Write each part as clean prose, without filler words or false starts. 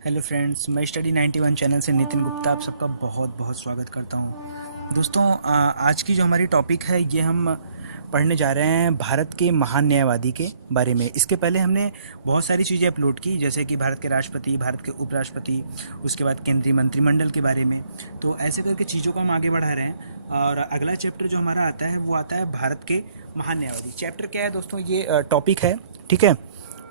Hello friends, मैं study 91 channel से नितिन गुप्ता आप सबका बहुत बहुत स्वागत करता हूं। दोस्तों, आज की जो हमारी टॉपिक है ये हम पढ़ने जा रहे हैं भारत के महान न्यायवादी के बारे में। इसके पहले हमने बहुत सारी चीज़ें अपलोड की, जैसे कि भारत के राष्ट्रपति, भारत के उपराष्ट्रपति, उसके बाद केंद्रीय मंत्रिमंडल के बारे में। तो ऐसे करके चीज़ों को हम आगे बढ़ा रहे हैं और अगला चैप्टर जो हमारा आता है वो आता है भारत के महान न्यायवादी। चैप्टर क्या है दोस्तों, ये टॉपिक है, ठीक है।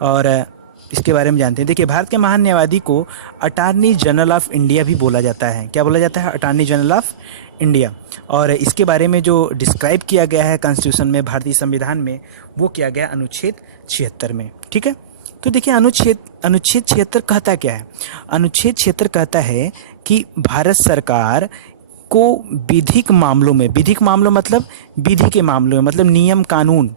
और इसके बारे में जानते हैं। देखिए, भारत के महान न्यायवादी को अटॉर्नी जनरल ऑफ इंडिया भी बोला जाता है। क्या बोला जाता है? Attorney general of India. और इसके बारे में जो डिस्क्राइब किया गया है कॉन्स्टिट्यूशन में, भारतीय संविधान में, वो किया गया अनुच्छेद 76 में, ठीक है। तो देखिए, अनुच्छेद 76 कहता क्या है? अनुच्छेद 76 कहता है कि भारत सरकार को विधिक मामलों में, विधिक मामलों मतलब विधि के मामलों में, मतलब नियम कानून,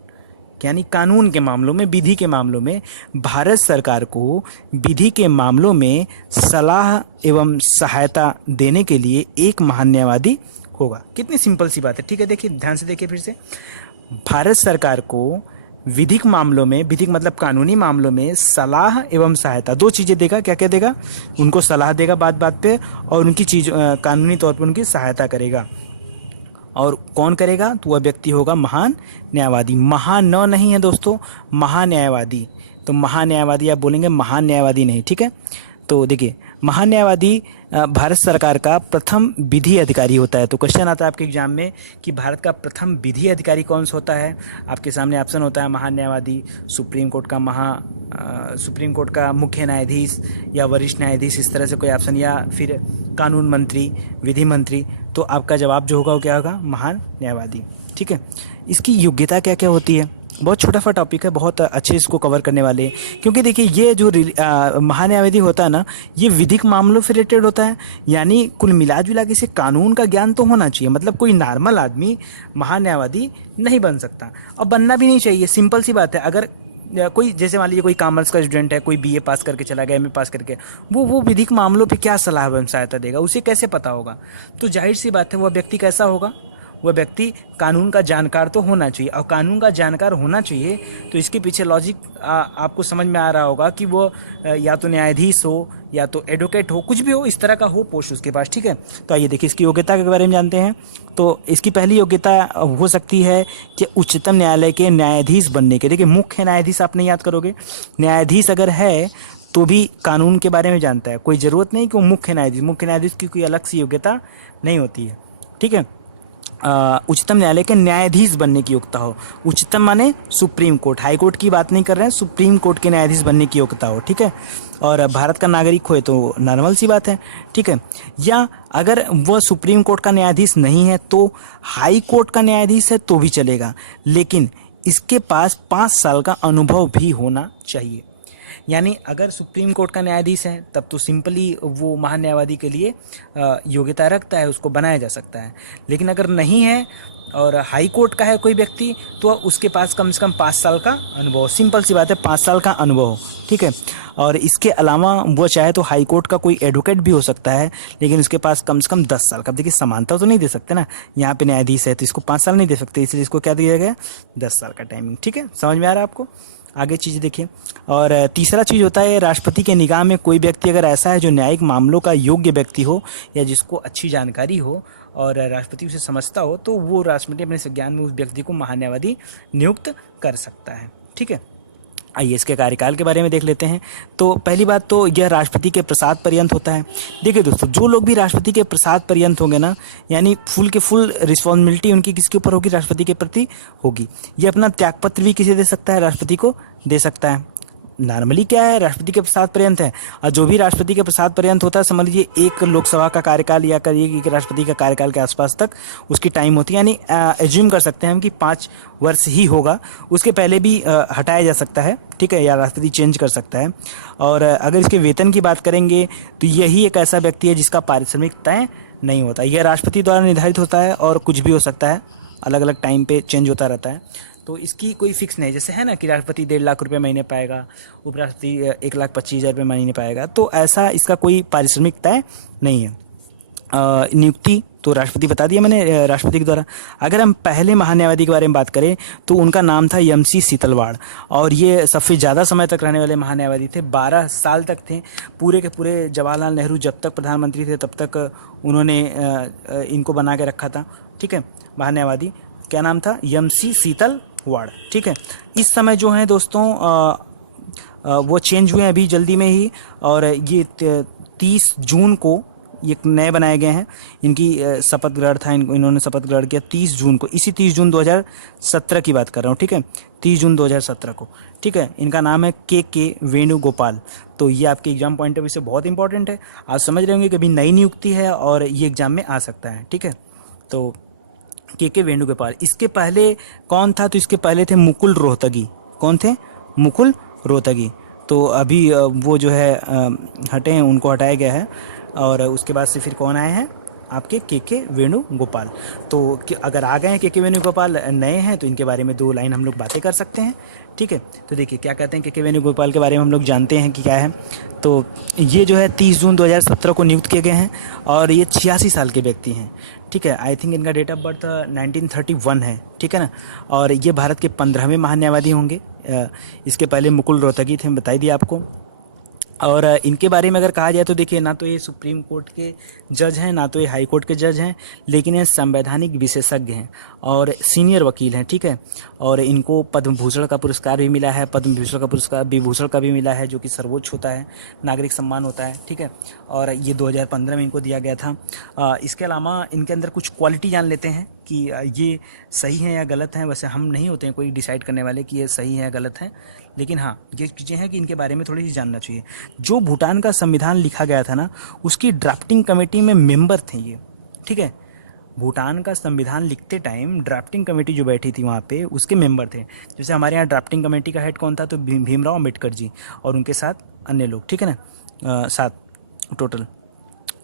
यानी कानून के मामलों में, विधि के मामलों में, भारत सरकार को विधि के मामलों में सलाह एवं सहायता देने के लिए एक महान न्यायवादी होगा। कितनी सिंपल सी बात है, ठीक है। देखिए, ध्यान से देखिए फिर से। भारत सरकार को विधिक मामलों में, विधिक मतलब कानूनी मामलों में सलाह एवं सहायता, दो चीज़ें देगा। क्या क्या देगा? उनको सलाह देगा बात बात पे, और उनकी चीज कानूनी तौर पर उनकी सहायता करेगा। और कौन करेगा? तो वह व्यक्ति होगा महान न्यायवादी। महान न नहीं है दोस्तों, महान न्यायवादी। तो महान न्यायवादी आप बोलेंगे, महान न्यायवादी नहीं, ठीक है। तो देखिए, महान न्यायवादी भारत सरकार का प्रथम विधि अधिकारी होता है। तो क्वेश्चन आता है आपके एग्जाम में कि भारत का प्रथम विधि अधिकारी कौन सा होता है। आपके सामने ऑप्शन होता है महान न्यायवादी, सुप्रीम कोर्ट का सुप्रीम कोर्ट का मुख्य न्यायाधीश, या वरिष्ठ न्यायाधीश, इस तरह से कोई ऑप्शन, या फिर कानून मंत्री, विधि मंत्री। तो आपका जवाब जो होगा वो क्या होगा? महान न्यायवादी, ठीक है। इसकी योग्यता क्या क्या होती है? बहुत छोटा सा टॉपिक है, बहुत अच्छे इसको कवर करने वाले हैं। क्योंकि देखिए, ये जो महान न्यायवादी होता है ना, ये विधिक मामलों से रिलेटेड होता है। यानी कुल मिला जुला के इसे कानून का ज्ञान तो होना चाहिए। मतलब कोई नॉर्मल आदमी महान न्यायवादी नहीं बन सकता, और बनना भी नहीं चाहिए। सिंपल सी बात है। अगर कोई, जैसे मान लीजिए कोई कॉमर्स का स्टूडेंट है, कोई बीए पास करके चला गया, एमए पास करके, वो विधिक मामलों पे क्या सलाह एवं सहायता देगा? उसे कैसे पता होगा? तो जाहिर सी बात है, वह व्यक्ति कैसा होगा? वह व्यक्ति कानून का जानकार तो होना चाहिए। और कानून का जानकार होना चाहिए तो इसके पीछे लॉजिक आपको समझ में आ रहा होगा कि वो या तो न्यायाधीश हो, या तो एडवोकेट हो, कुछ भी हो, इस तरह का हो पोस्ट उसके पास, ठीक है। तो आइए देखिए, इसकी योग्यता के बारे में जानते हैं। तो इसकी पहली योग्यता हो सकती है कि उच्चतम न्यायालय के न्यायाधीश बनने के। देखिए, मुख्य न्यायाधीश आप नहीं याद करोगे, न्यायाधीश अगर है तो भी कानून के बारे में जानता है। कोई ज़रूरत नहीं कि वो मुख्य न्यायाधीश की कोई अलग सी योग्यता नहीं होती है, ठीक है। उच्चतम न्यायालय के न्यायाधीश बनने की योग्यता हो। उच्चतम माने सुप्रीम कोर्ट, हाई कोर्ट की बात नहीं कर रहे हैं, सुप्रीम कोर्ट के न्यायाधीश बनने की योग्यता हो, ठीक है। और भारत का नागरिक हो तो नॉर्मल सी बात है, ठीक है। या अगर वह सुप्रीम कोर्ट का न्यायाधीश नहीं है तो हाई कोर्ट का न्यायाधीश है तो भी चलेगा, लेकिन इसके पास 5 साल का अनुभव भी होना चाहिए। यानी अगर सुप्रीम कोर्ट का न्यायाधीश है तब तो सिंपली वो महान न्यायवादी के लिए योग्यता रखता है, उसको बनाया जा सकता है। लेकिन अगर नहीं है और हाई कोर्ट का है कोई व्यक्ति, तो उसके पास कम से कम 5 साल का अनुभव। सिंपल सी बात है, 5 साल का अनुभव, ठीक है। और इसके अलावा वो चाहे तो हाई कोर्ट का कोई एडवोकेट भी हो सकता है, लेकिन उसके पास कम से कम 10 साल का। देखिए, समानता तो नहीं दे सकते ना, यहाँ पे न्यायाधीश है तो इसको 5 साल नहीं दे सकते, इसलिए इसको क्या दिया गया? 10 साल का टाइमिंग, ठीक है। समझ में आ रहा है आपको? आगे चीज़ देखिए। और तीसरा चीज़ होता है, राष्ट्रपति के निगाह में कोई व्यक्ति अगर ऐसा है जो न्यायिक मामलों का योग्य व्यक्ति हो, या जिसको अच्छी जानकारी हो और राष्ट्रपति उसे समझता हो, तो वो राष्ट्रपति अपने संज्ञान में उस व्यक्ति को महान न्यायवादी नियुक्त कर सकता है, ठीक है। आइए इसके कार्यकाल के बारे में देख लेते हैं। तो पहली बात तो यह राष्ट्रपति के प्रसाद पर्यंत होता है। देखिए दोस्तों, जो लोग भी राष्ट्रपति के प्रसाद पर्यंत होंगे ना, यानी फुल के फुल रिस्पॉन्सिबिलिटी उनकी किसके ऊपर होगी? राष्ट्रपति के प्रति होगी। ये अपना त्यागपत्र भी किसे दे सकता है? राष्ट्रपति को दे सकता है। नॉर्मली क्या है, राष्ट्रपति के प्रसाद पर्यंत है। और जो भी राष्ट्रपति के प्रसाद पर्यंत होता है, समझ लीजिए एक लोकसभा का कार्यकाल, या करिए कि राष्ट्रपति का कार्यकाल के आसपास तक उसकी टाइम होती है। यानी एज्यूम कर सकते हैं हम कि 5 वर्ष ही होगा, उसके पहले भी हटाया जा सकता है, ठीक है, या राष्ट्रपति चेंज कर सकता है। और अगर इसके वेतन की बात करेंगे तो यही एक ऐसा व्यक्ति है जिसका पारिश्रमिक तय नहीं होता। यह राष्ट्रपति द्वारा निर्धारित होता है और कुछ भी हो सकता है, अलग अलग टाइम पे चेंज होता रहता है। तो इसकी कोई फिक्स नहीं, जैसे है ना कि राष्ट्रपति 1.5 लाख रुपये महीने पाएगा, उपराष्ट्रपति 1,25,000 रुपये महीने पाएगा, तो ऐसा इसका कोई पारिश्रमिक तय नहीं है। नियुक्ति तो राष्ट्रपति बता दिया मैंने, राष्ट्रपति के द्वारा। अगर हम पहले महान्यायवादी के बारे में बात करें तो उनका नाम था यमसी सीतलवाड़, और ये सबसे ज़्यादा समय तक रहने वाले महान्यायवादी थे, 12 साल तक थे। पूरे के पूरे जवाहरलाल नेहरू जब तक प्रधानमंत्री थे तब तक उन्होंने इनको बना के रखा था, ठीक है। महान्यायवादी क्या नाम था? यमसी सीतलवाड़, ठीक है। इस समय जो है दोस्तों वो चेंज हुए अभी जल्दी में ही, और ये 30 जून को ये नए बनाए गए हैं। इनकी शपथ ग्रहण था, इन्होंने शपथ ग्रहण किया 30 जून को, इसी 30 जून 2017 की बात कर रहा हूँ, ठीक है, 30 जून 2017 को, ठीक है। इनका नाम है के वेणुगोपाल। तो ये आपके एग्जाम पॉइंट ऑफ व्यू से बहुत इंपॉर्टेंट है। आप समझ रहे होंगे कि अभी नई नियुक्ति है और ये एग्जाम में आ सकता है, ठीक है। तो के वेणुगोपाल। इसके पहले कौन था? तो इसके पहले थे मुकुल रोहतगी। कौन थे? मुकुल रोहतगी। तो अभी वो जो है हटे हैं, उनको हटाया गया है। और उसके बाद से फिर कौन आए हैं? आपके के वेणुगोपाल। तो अगर आ गए हैं के वेणुगोपाल, नए हैं, तो इनके बारे में 2 लाइन हम लोग बातें कर सकते हैं, ठीक है। तो देखिए क्या कहते हैं के वेणुगोपाल के बारे में हम लोग जानते हैं कि क्या है। तो ये जो है 30 जून 2017 को नियुक्त किए गए हैं, और ये 86 साल के व्यक्ति हैं, ठीक है। आई थिंक इनका डेट ऑफ बर्थ 1931 है, ठीक है ना। और ये भारत के 15वें महान्यायवादी होंगे। इसके पहले मुकुल रोहतगी थे, बताई दिया आपको। और इनके बारे में अगर कहा जाए तो देखिए, ना तो ये सुप्रीम कोर्ट के जज हैं, ना तो ये हाई कोर्ट के जज हैं, लेकिन ये संवैधानिक विशेषज्ञ हैं और सीनियर वकील हैं, ठीक है। और इनको पद्म भूषण का पुरस्कार भी मिला है, पद्म भूषण का पुरस्कार विभूषण का भी मिला है, जो कि सर्वोच्च होता है, नागरिक सम्मान होता है, ठीक है। और ये 2015 में इनको दिया गया था। इसके अलावा इनके अंदर कुछ क्वालिटी जान लेते हैं कि ये सही है या गलत है। वैसे हम नहीं होते हैं कोई डिसाइड करने वाले कि ये सही है या गलत है, लेकिन हाँ, ये चीज़ें हैं कि इनके बारे में थोड़ी सी जानना चाहिए। जो भूटान का संविधान लिखा गया था ना, उसकी ड्राफ्टिंग कमेटी में मेंबर थे ये, ठीक है। भूटान का संविधान लिखते टाइम ड्राफ्टिंग कमेटी जो बैठी थी वहाँ पे, उसके मेंबर थे। जैसे हमारे यहाँ ड्राफ्टिंग कमेटी का हेड कौन था? तो भीमराव अम्बेडकर जी और उनके साथ अन्य लोग, ठीक है ना, 7 टोटल।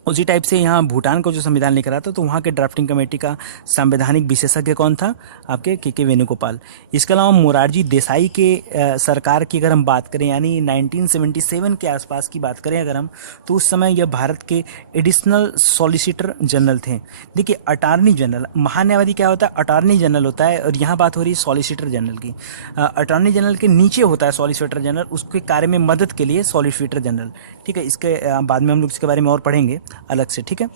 उसी टाइप से यहाँ भूटान को जो संविधान लिख रहा था, तो वहाँ के ड्राफ्टिंग कमेटी का संवैधानिक विशेषज्ञ कौन था? आपके के वेणुगोपाल। इसके अलावा मोरारजी देसाई के सरकार की अगर हम बात करें, यानी 1977 के आसपास की बात करें अगर हम, तो उस समय यह भारत के एडिशनल सॉलिसिटर जनरल थे। देखिए, अटॉर्नी जनरल, महान्यायवादी क्या होता है? अटॉर्नी जनरल होता है, और यहाँ बात हो रही है सॉलिसिटर जनरल की। अटॉर्नी जनरल के नीचे होता है सॉलिसिटर जनरल, उसके कार्य में मदद के लिए सॉलिसिटर जनरल, ठीक है। इसके बाद में हम लोग इसके बारे में और पढ़ेंगे अलग से, ठीक है।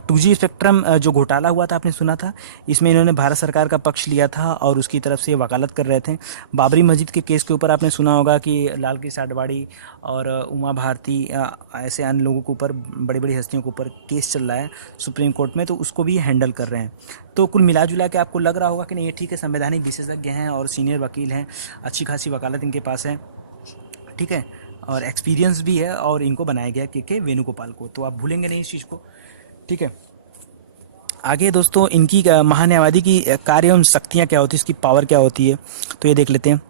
2G स्पेक्ट्रम जो घोटाला हुआ था, आपने सुना था, इसमें इन्होंने भारत सरकार का पक्ष लिया था और उसकी तरफ से वकालत कर रहे थे। बाबरी मस्जिद के केस के ऊपर आपने सुना होगा कि लाल कृष्ण आडवाणी और उमा भारती, ऐसे अन्य लोगों के ऊपर, बड़ी बड़ी हस्तियों के ऊपर केस चल रहा है सुप्रीम कोर्ट में, तो उसको भी हैंडल कर रहे हैं। तो कुल मिला जुला के आपको लग रहा होगा कि नहीं, ये ठीक है, संवैधानिक विशेषज्ञ हैं और सीनियर वकील हैं, अच्छी खासी वकालत इनके पास है, ठीक है, और एक्सपीरियंस भी है, और इनको बनाया गया के वेणुगोपाल को। तो आप भूलेंगे नहीं इस चीज़ को, ठीक है। आगे दोस्तों, इनकी महान्यायवादी की कार्य एवं शक्तियाँ क्या होती है, इसकी पावर क्या होती है, तो ये देख लेते हैं।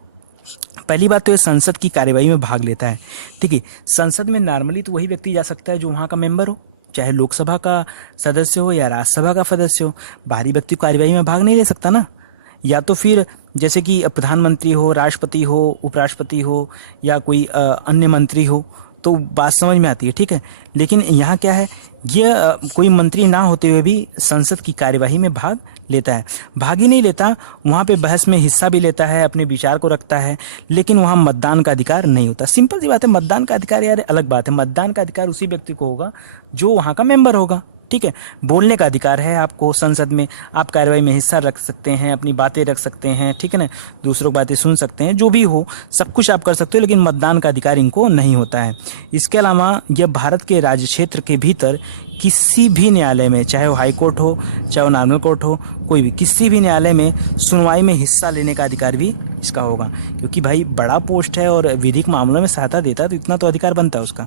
पहली बात तो ये संसद की कार्यवाही में भाग लेता है, ठीक है। संसद में नॉर्मली तो वही व्यक्ति जा सकता है जो वहाँ का मेंबर हो, चाहे लोकसभा का सदस्य हो या राज्यसभा का सदस्य हो। बाहरी व्यक्ति कार्यवाही में भाग नहीं ले सकता ना। या तो फिर जैसे कि प्रधानमंत्री हो, राष्ट्रपति हो, उपराष्ट्रपति हो, या कोई अन्य मंत्री हो, तो बात समझ में आती है, ठीक है। लेकिन यहाँ क्या है, ये कोई मंत्री ना होते हुए भी संसद की कार्यवाही में भाग लेता है। भाग ही नहीं लेता, वहाँ पे बहस में हिस्सा भी लेता है, अपने विचार को रखता है, लेकिन वहाँ मतदान का अधिकार नहीं होता। सिंपल सी बात है, मतदान का अधिकार यार अलग बात है। मतदान का अधिकार उसी व्यक्ति को होगा जो वहाँ का मेंबर होगा, ठीक है। बोलने का अधिकार है आपको संसद में, आप कार्यवाही में हिस्सा रख सकते हैं, अपनी बातें रख सकते हैं, ठीक है ना, दूसरों की बातें सुन सकते हैं, जो भी हो सब कुछ आप कर सकते हो, लेकिन मतदान का अधिकार इनको नहीं होता है। इसके अलावा यह भारत के राज्य क्षेत्र के भीतर किसी भी न्यायालय में, चाहे वो हाई कोर्ट हो, चाहे वो नॉर्मल कोर्ट हो, कोई भी किसी भी न्यायालय में सुनवाई में हिस्सा लेने का अधिकार भी इसका होगा, क्योंकि भाई बड़ा पोस्ट है और विधिक मामलों में सहायता देता है, तो इतना तो अधिकार बनता है उसका।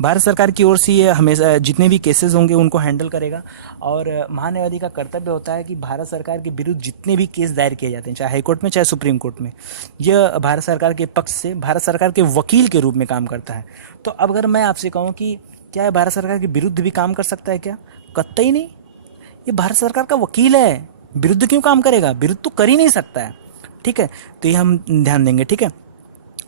भारत सरकार की ओर से ये हमेशा जितने भी केसेस होंगे उनको हैंडल करेगा, और महान्यायवादी का कर्तव्य होता है कि भारत सरकार के विरुद्ध जितने भी केस दायर किए जाते हैं, चाहे हाई कोर्ट में चाहे सुप्रीम कोर्ट में, यह भारत सरकार के पक्ष से भारत सरकार के वकील के रूप में काम करता है। तो अब अगर मैं आपसे कहूँ कि क्या है भारत सरकार के विरुद्ध भी काम कर सकता है क्या? कतई नहीं। ये भारत सरकार का वकील है, विरुद्ध क्यों काम करेगा? विरुद्ध तो कर ही नहीं सकता है, ठीक है। तो ये हम ध्यान देंगे, ठीक है।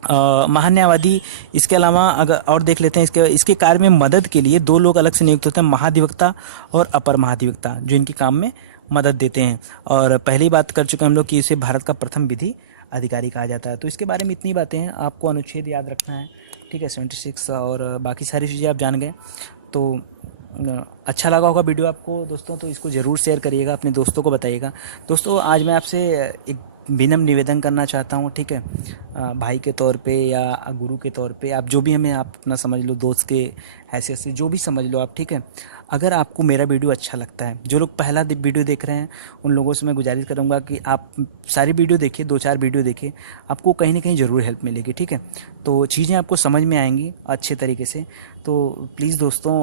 महान न्यायवादी, इसके अलावा अगर और देख लेते हैं, इसके इसके कार्य में मदद के लिए दो लोग अलग से नियुक्त होते हैं, महाधिवक्ता और अपर महाधिवक्ता, जो इनके काम में मदद देते हैं। और पहली बात कर चुके हैं हम लोग कि इसे भारत का प्रथम विधि अधिकारी कहा जाता है। तो इसके बारे में इतनी बातें हैं, आपको अनुच्छेद याद रखना है, ठीक है, 76, और बाकी सारी चीज़ें आप जान गए। तो अच्छा लगा होगा वीडियो आपको दोस्तों, तो इसको ज़रूर शेयर करिएगा, अपने दोस्तों को बताइएगा। दोस्तों आज मैं आपसे एक विनम्र निवेदन करना चाहता हूँ, ठीक है, भाई के तौर पे या गुरु के तौर पे, आप जो भी हमें आप अपना समझ लो, दोस्त के हैसियत से जो भी समझ लो आप, ठीक है। अगर आपको मेरा वीडियो अच्छा लगता है, जो लोग पहला वीडियो देख रहे हैं उन लोगों से मैं गुजारिश करूँगा कि आप सारी वीडियो देखिए, 2-4 वीडियो देखिए, आपको कहीं ना कहीं ज़रूर हेल्प मिलेगी, ठीक है। तो चीज़ें आपको समझ में आएंगी अच्छे तरीके से। तो प्लीज़ दोस्तों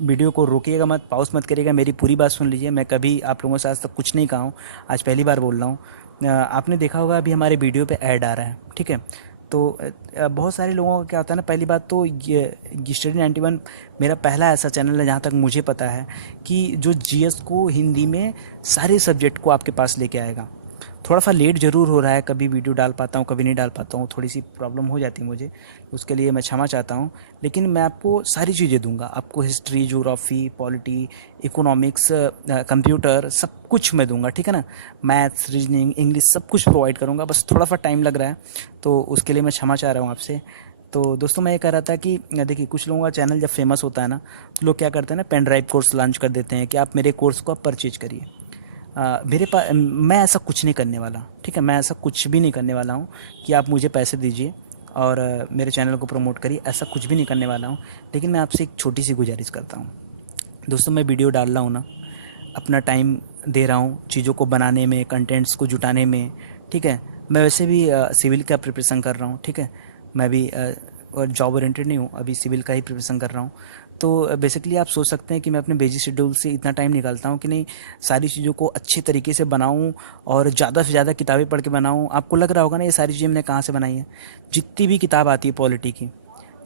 वीडियो को रोकिएगा मत, पॉज मत करिएगा, मेरी पूरी बात सुन लीजिए। मैं कभी आप लोगों से आज तक कुछ नहीं कहा हूँ, आज पहली बार बोल रहा हूँ। आपने देखा होगा अभी हमारे वीडियो पे ऐड आ रहा है, ठीक है। तो बहुत सारे लोगों का क्या होता है ना, पहली बात तो ये स्टडी 91 मेरा पहला ऐसा चैनल है जहाँ तक मुझे पता है कि जो जीएस को हिंदी में सारे सब्जेक्ट को आपके पास लेके आएगा। थोड़ा सा लेट ज़रूर हो रहा है, कभी वीडियो डाल पाता हूँ, कभी नहीं डाल पाता हूँ, थोड़ी सी प्रॉब्लम हो जाती है मुझे, उसके लिए मैं क्षमा चाहता हूँ। लेकिन मैं आपको सारी चीज़ें दूंगा, आपको history, geography, polity, economics, computer, सब कुछ मैं दूंगा, ठीक है ना। मैथ्स, रीजनिंग, इंग्लिश, सब कुछ प्रोवाइड करूँगा, बस थोड़ा सा टाइम लग रहा है, तो उसके लिए मैं क्षमा चाह रहा हूँ आपसे। तो दोस्तों मैं ये कह रहा था कि देखिए, कुछ लोगों का चैनल जब फेमस होता है ना, तो लोग क्या करते हैं ना, पेन ड्राइव कोर्स लॉन्च कर देते हैं कि आप मेरे कोर्स को आप परचेज करिए। मेरे पास, मैं ऐसा कुछ नहीं करने वाला, ठीक है, मैं ऐसा कुछ भी नहीं करने वाला हूँ कि आप मुझे पैसे दीजिए और मेरे चैनल को प्रमोट करिए, ऐसा कुछ भी नहीं करने वाला हूँ। लेकिन मैं आपसे एक छोटी सी गुजारिश करता हूँ दोस्तों, मैं वीडियो डाल रहा हूँ ना, अपना टाइम दे रहा हूँ चीज़ों को बनाने में, कंटेंट्स को जुटाने में, ठीक है। मैं वैसे भी सिविल का प्रिपरेशन कर रहा हूँ, ठीक है, मैं भी और जॉब ओरिएंटेड नहीं हूँ, अभी सिविल का ही प्रिपरेशन कर रहा हूँ। तो बेसिकली आप सोच सकते हैं कि मैं अपने बिजी शेड्यूल से इतना टाइम निकालता हूँ कि नहीं, सारी चीज़ों को अच्छे तरीके से बनाऊँ और ज़्यादा से ज़्यादा किताबें पढ़ के बनाऊँ। आपको लग रहा होगा ना ये सारी चीज़ें मैंने कहाँ से बनाई है। जितनी भी किताब आती है पॉलिटी की,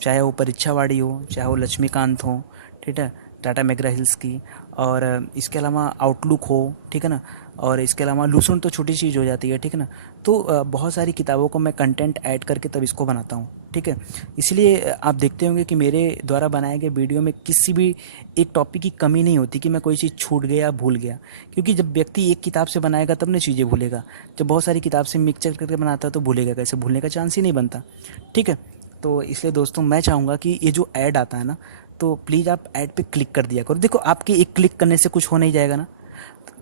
चाहे वो परीक्षावाड़ी हो, चाहे वो लक्ष्मीकांत हो, ठीक है, टाटा मैकग्रा हिल्स की, और इसके अलावा आउटलुक हो, ठीक है ना, और इसके अलावा लूसेंट तो छोटी चीज़ हो जाती है, ठीक है ना। तो बहुत सारी किताबों को मैं कंटेंट ऐड करके तब इसको बनाता हूँ, ठीक है। इसलिए आप देखते होंगे कि मेरे द्वारा बनाए गए वीडियो में किसी भी एक टॉपिक की कमी नहीं होती कि मैं कोई चीज़ छूट गया, भूल गया। क्योंकि जब व्यक्ति एक किताब से बनाएगा तब ना चीज़ें भूलेगा, जब बहुत सारी किताब से मिक्सचर करके बनाता है तो भूलेगा कैसे, भूलने का चांस ही नहीं बनता, ठीक है। तो इसलिए दोस्तों मैं चाहूँगा कि ये जो ऐड आता है ना, तो प्लीज़ आप ऐड पे क्लिक कर दिया करो। देखो, आपके एक क्लिक करने से कुछ हो नहीं जाएगा ना,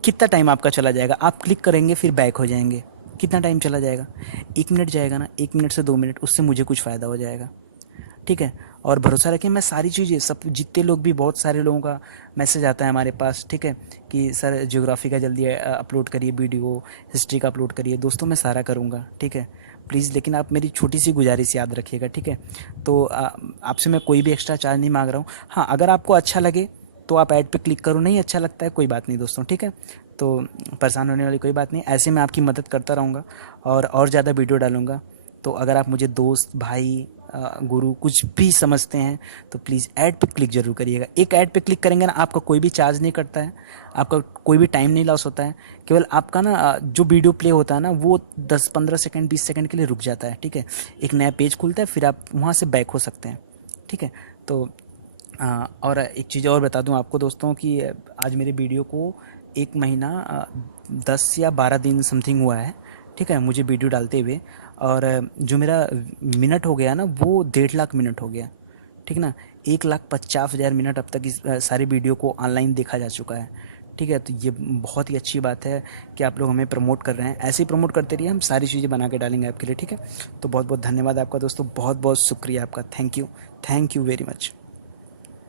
कितना टाइम आपका चला जाएगा, आप क्लिक करेंगे फिर बैक हो जाएंगे, कितना टाइम चला जाएगा, 1 मिनट जाएगा ना, 1 मिनट से 2 मिनट, उससे मुझे कुछ फ़ायदा हो जाएगा, ठीक है। और भरोसा रखें, मैं सारी चीज़ें, सब जितने लोग भी, बहुत सारे लोगों का मैसेज आता है हमारे पास, ठीक है, कि सर ज्योग्राफी का जल्दी अपलोड करिए वीडियो, हिस्ट्री का अपलोड करिए। दोस्तों मैं सारा करूँगा, ठीक है, प्लीज़। लेकिन आप मेरी छोटी सी गुजारिश याद रखिएगा, ठीक है। तो आपसे मैं कोई भी एक्स्ट्रा चार्ज नहीं मांग रहा हूँ। हाँ, अगर आपको अच्छा लगे तो आप ऐड पे क्लिक करो, नहीं अच्छा लगता है कोई बात नहीं दोस्तों, ठीक है। तो परेशान होने वाली कोई बात नहीं, ऐसे मैं आपकी मदद करता रहूँगा और ज़्यादा वीडियो डालूँगा। तो अगर आप मुझे दोस्त, भाई, गुरु कुछ भी समझते हैं तो प्लीज़ ऐड पे क्लिक ज़रूर करिएगा। एक ऐड पे क्लिक करेंगे ना, आपका कोई भी चार्ज नहीं कटता है, आपका कोई भी टाइम नहीं लॉस होता है, केवल आपका ना जो वीडियो प्ले होता है ना वो 10-15 सेकंड 20 सेकंड के लिए रुक जाता है, ठीक है। एक नया पेज खुलता है, फिर आप वहाँ से बैक हो सकते हैं, ठीक है। तो और एक चीज़ और बता दूं आपको दोस्तों कि आज मेरे वीडियो को 1 महीना 10 या 12 दिन समथिंग हुआ है, ठीक है, मुझे वीडियो डालते हुए। और जो मेरा मिनट हो गया ना वो 1.5 लाख मिनट हो गया, ठीक ना। 1,50,000 मिनट अब तक इस सारी वीडियो को ऑनलाइन देखा जा चुका है, ठीक है। तो ये बहुत ही अच्छी बात है कि आप लोग हमें प्रमोट कर रहे हैं, ऐसे ही प्रमोट करते रहिए, हम सारी चीज़ें बना के डालेंगे आपके लिए, ठीक है। तो बहुत बहुत धन्यवाद आपका दोस्तों, बहुत बहुत शुक्रिया आपका, थैंक यू वेरी मच।